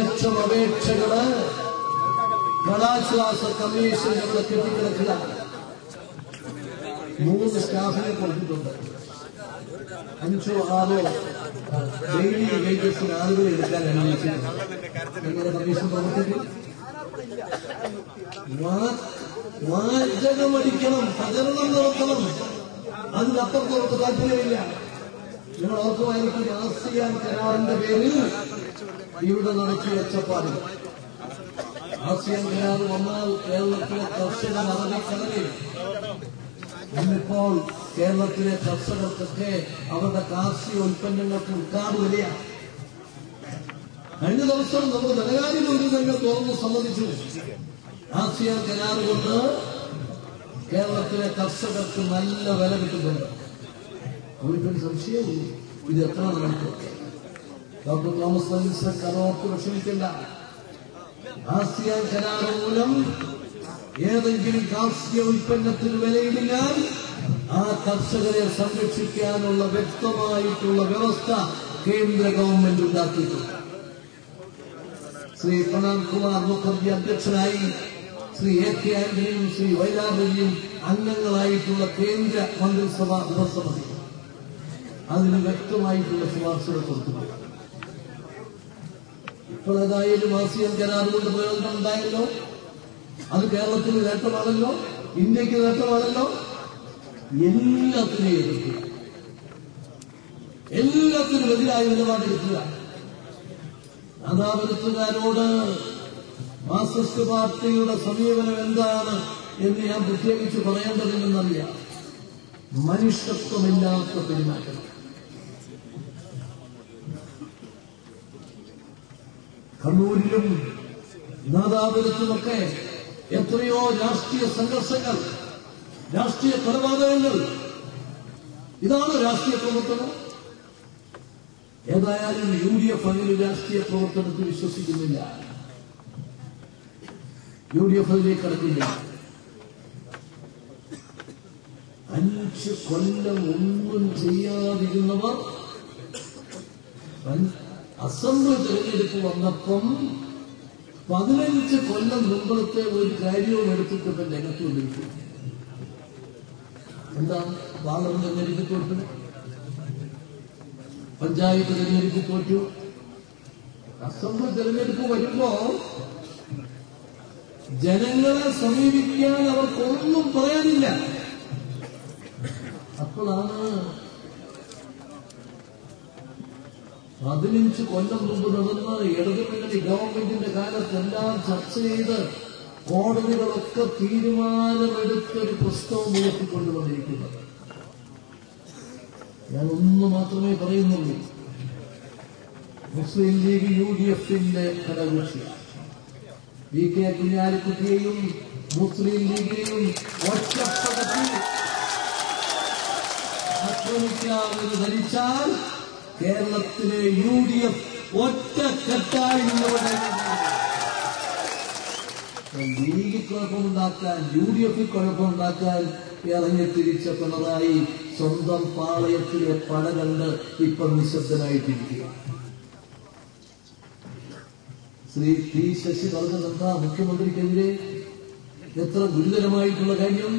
അപേക്ഷകള് കലാശ്വാസ കമ്മീഷനുകളെ കെട്ടിക്കിടക്കുക. 3 സ്റ്റാഫിനെ കൊടുത്തിട്ടുണ്ട്. 5 or 6 daily വേജസിന് ആളുകളെ എടുക്കാൻ അനുവദിച്ചിട്ടുണ്ട്. എങ്ങനെ കമ്മീഷൻ പ്രവർത്തിക്കും? വാചകമടിക്കണം, പ്രചരണം നടത്തണം. അതിനപ്പുറത്തോട്ട് താല്പര്യമില്ല. നിങ്ങൾ ഓർക്കുമായിരിക്കും ആസിയാൻ കരാറിന്റെ പേരിൽ ഇവിടെ നടത്തിയ ഒച്ചപ്പാട്. ആസിയാൻ കരാർ വന്നാൽ കേരളത്തിലെ കർഷകർ അറബിക്കടലിൽ. ഇന്നിപ്പോൾ കേരളത്തിലെ കർഷകർക്കൊക്കെ അവരുടെ കാർഷിക ഉൽപ്പന്നങ്ങൾക്ക് ഉൾക്കാട് വിലയാണ്. കഴിഞ്ഞ ദിവസം നമ്മുടെ ധനകാര്യ മന്ത്രി തന്നെ തുറന്ന് സമ്മതിച്ചു, ആസിയാൻ കരാർ കൊണ്ട് കേരളത്തിലെ കർഷകർക്ക് നല്ല വില കിട്ടുന്നുണ്ട്. അവർക്കൊരു സംശയവും ഇത് എത്ര നടക്കും. ഡോക്ടർ തോമസ് ഐസക് അതോർത്ത് വിഷമിക്കില്ല. ആസിയാൻ കരാർ മൂലം ഏതെങ്കിലും കാർഷിക ഉൽപ്പന്നത്തിന് വിലയിടിഞ്ഞാൽ ആ കർഷകരെ സംരക്ഷിക്കാനുള്ള വ്യക്തമായിട്ടുള്ള വ്യവസ്ഥ കേന്ദ്ര ഗവൺമെന്റ് ഉണ്ടാക്കിയിട്ടുണ്ട്. ശ്രീ പ്രണബ് കുമാർ മുഖർജി അധ്യക്ഷനായി ശ്രീ എ കെ ആന്റണിയും ശ്രീ വൈരാഗിയും അംഗങ്ങളായിട്ടുള്ള കേന്ദ്ര മന്ത്രിസഭാ ഉപസമിതി അതിന് വ്യക്തമായിട്ടുള്ള ശുപാർശകൾ കൊടുത്തിട്ടുണ്ട്. ഇപ്പോൾ ഏതായാലും ആസിയാൻ കരാർ കൊണ്ട് പ്രയോജനം ഉണ്ടായല്ലോ. അത് കേരളത്തിന് നേട്ടമാണല്ലോ, ഇന്ത്യക്ക് നേട്ടമാണല്ലോ. എല്ലാത്തിനെയും എതിർക്കുക, എല്ലാത്തിനും എതിരായ നിലപാടെടുക്കുക. നാദാപുരത്തുകാരോട് മാർക്സിസ്റ്റ് പാർട്ടിയുടെ സമീപനം എന്താണ് എന്ന് ഞാൻ പ്രത്യേകിച്ച് പറയേണ്ടതില്ലെന്നറിയാം. മനുഷ്യത്വമില്ലാത്ത പെരുമാറ്റം. കണ്ണൂരിലും നാദാപുരത്തുമൊക്കെ എത്രയോ രാഷ്ട്രീയ സംഘർഷങ്ങൾ, രാഷ്ട്രീയ കൊലപാതകങ്ങൾ. ഇതാണ് രാഷ്ട്രീയ പ്രവർത്തനം. ഏതായാലും UDF അങ്ങനെ രാഷ്ട്രീയ പ്രവർത്തനത്തിൽ വിശ്വസിക്കുന്നില്ല. UDF അതിലേക്ക് കടക്കില്ല. 5 കൊല്ലം ഒന്നും ചെയ്യാതിരുന്നവർ അസംബ്ലി തെരഞ്ഞെടുപ്പ് വന്നപ്പം 15 കൊല്ലം മുമ്പത്തെ ഒരു കാര്യവും എടുത്തിട്ട് ഇപ്പം രംഗത്ത് വന്നിരിക്കും. എന്താ? പാർലമെന്റ് തെരഞ്ഞെടുപ്പ് തോറ്റു, പഞ്ചായത്ത് തെരഞ്ഞെടുപ്പ് തോറ്റു. അസംബ്ലി തെരഞ്ഞെടുപ്പ് വരുമ്പോ ജനങ്ങളെ സമീപിക്കാൻ അവർക്കൊന്നും പറയാനില്ല. അപ്പോഴാണ് 15 കൊല്ലം മുമ്പ് നടന്ന ഇടതുമുന്നണി ഗവൺമെന്റിന്റെ കാലത്തെല്ലാം ചർച്ച ചെയ്ത് കോടതികളൊക്കെ തീരുമാനമെടുത്തൊരു പ്രശ്നവും ഉയർത്തിക്കൊണ്ടുവന്നിരിക്കുന്നത്. ഞാൻ ഒന്ന് മാത്രമേ പറയുന്നുള്ളൂ. മുസ്ലിം ലീഗ് UDFന്റെ ഘടകകക്ഷി VK കുഞ്ഞാലിക്കുട്ടിയെയും മുസ്ലിം ലീഗിനെയും ഒറ്റപ്പെടുത്തി ആക്രമിക്കാമെന്ന് ധരിച്ചാൽ കേരളത്തിലെ UDF ഒറ്റക്കെട്ടായി നിന്നുകൊണ്ട് ലീഗിൽ കുഴപ്പമുണ്ടാക്കാൻ, UDFിൽ കുഴപ്പമുണ്ടാക്കാൻ ഇറങ്ങിത്തിരിച്ച പിണറായി സ്വന്തം പാളയത്തിലെ പട കണ്ട് ഇപ്പം നിശബ്ദനായിട്ടിരിക്കുക. ശ്രീ P. ശശി പറഞ്ഞതെന്താ? മുഖ്യമന്ത്രിക്കെതിരെ എത്ര ഗുരുതരമായിട്ടുള്ള കാര്യം.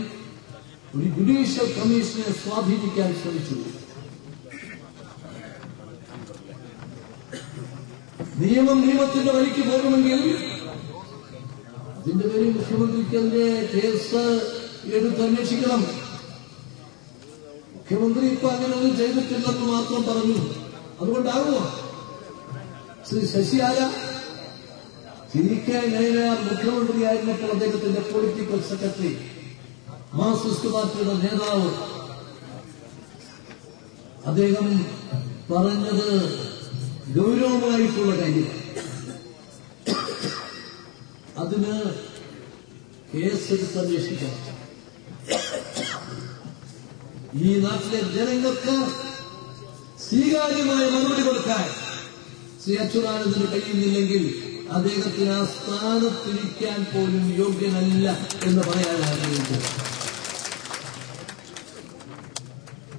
ഒരു ജുഡീഷ്യൽ കമ്മീഷനെ സ്വാധീനിക്കാൻ ശ്രമിച്ചു. നിയമം നിയമത്തിന്റെ വഴിക്ക് പോകുമെങ്കിൽ അതിന്റെ പേരിൽ മുഖ്യമന്ത്രിക്കെതിരെ കേസ് എടുത്ത് അന്വേഷിക്കണം. മുഖ്യമന്ത്രി ഇപ്പൊ അങ്ങനെയൊന്നും ചെയ്തിട്ടില്ലെന്ന് മാത്രം പറഞ്ഞു. അതുകൊണ്ടാകുമോ? ശ്രീ ശശി ആരാ? CK നയനാർ മുഖ്യമന്ത്രിയായിരുന്നപ്പോൾ അദ്ദേഹത്തിന്റെ പൊളിറ്റിക്കൽ സെക്രട്ടറി, മാർക്സിസ്റ്റ് പാർട്ടിയുടെ നേതാവ്. അദ്ദേഹം പറഞ്ഞത് ഗൗരവമായിട്ടുള്ള കാര്യം. അതിന് കേസെടുത്ത് അന്വേഷിക്കണം. ഈ നാട്ടിലെ ജനങ്ങൾക്ക് സ്വീകാര്യമായ മറുപടി കൊടുക്കാൻ ശ്രീ അച്യുതാനന്ദന് കഴിയുന്നില്ലെങ്കിൽ അദ്ദേഹത്തിന് ആ സ്ഥാനത്തിരിക്കാൻ പോലും യോഗ്യനല്ല എന്ന് പറയാൻ ആഗ്രഹിക്കുന്നു.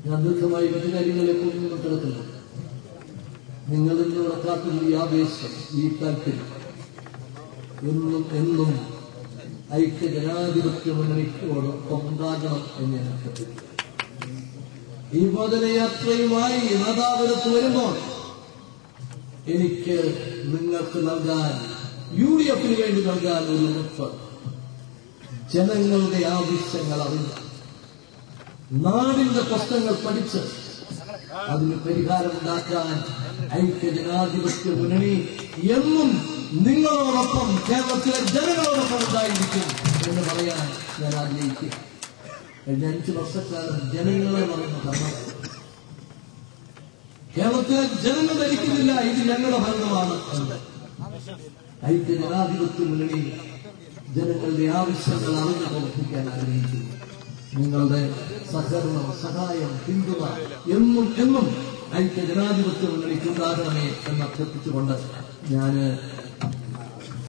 ഞാൻ ദീർഘമായി മറ്റു കാര്യങ്ങളിലേക്ക് ഒന്നും കിടക്കുന്നു. നിങ്ങളിൽ നിന്ന് കാത്തുള്ള ഈ ആവേശം, ഈ താല്പര്യം എന്നും എന്നും ഐക്യ ജനാധിപത്യ മുന്നണിയോടൊപ്പം ഉണ്ടാകണം എന്ന് ഞാൻ അഭ്യർത്ഥിക്കുന്നു. ഈ മോചനയാത്രയുമായി നാദാപുരത്ത് വരുമ്പോൾ എനിക്ക് നിങ്ങൾക്ക് നൽകാൻ, UDF വേണ്ടി നൽകാൻ ഒരു ഉറപ്പ്, ജനങ്ങളുടെ ആവശ്യങ്ങൾ അറിഞ്ഞ്, നാടിന്റെ പ്രശ്നങ്ങൾ പഠിച്ച് അതിന് പരിഹാരമുണ്ടാക്കാൻ ഐക്യ ജനാധിപത്യ മുന്നണി എന്നും നിങ്ങളോടൊപ്പം, കേരളത്തിലെ ജനങ്ങളോടൊപ്പം ഉണ്ടായിരിക്കും എന്ന് പറയാൻ ഞാൻ ആഗ്രഹിക്കുക. കഴിഞ്ഞ 5 വർഷക്കാലം ജനങ്ങളെ പറയുന്ന ഭരണം കേരളത്തിലെ ജനങ്ങൾ ധരിക്കുന്നില്ല ഇത് ഞങ്ങളുടെ ഭരണമാണ് എന്ന്. ഐക്യ ജനാധിപത്യ മുന്നണി ജനങ്ങളുടെ ആവശ്യങ്ങൾ അറിഞ്ഞു പ്രവർത്തിക്കാൻ ആഗ്രഹിക്കുന്നു. നിങ്ങളുടെ സഹകരണം, സഹായം, പിന്തുണ എന്നും ഐക്യ ജനാധിപത്യ മുന്നണിക്ക് ഉണ്ടാകണമേ എന്ന് അഭ്യർത്ഥിച്ചുകൊണ്ട് ഞാൻ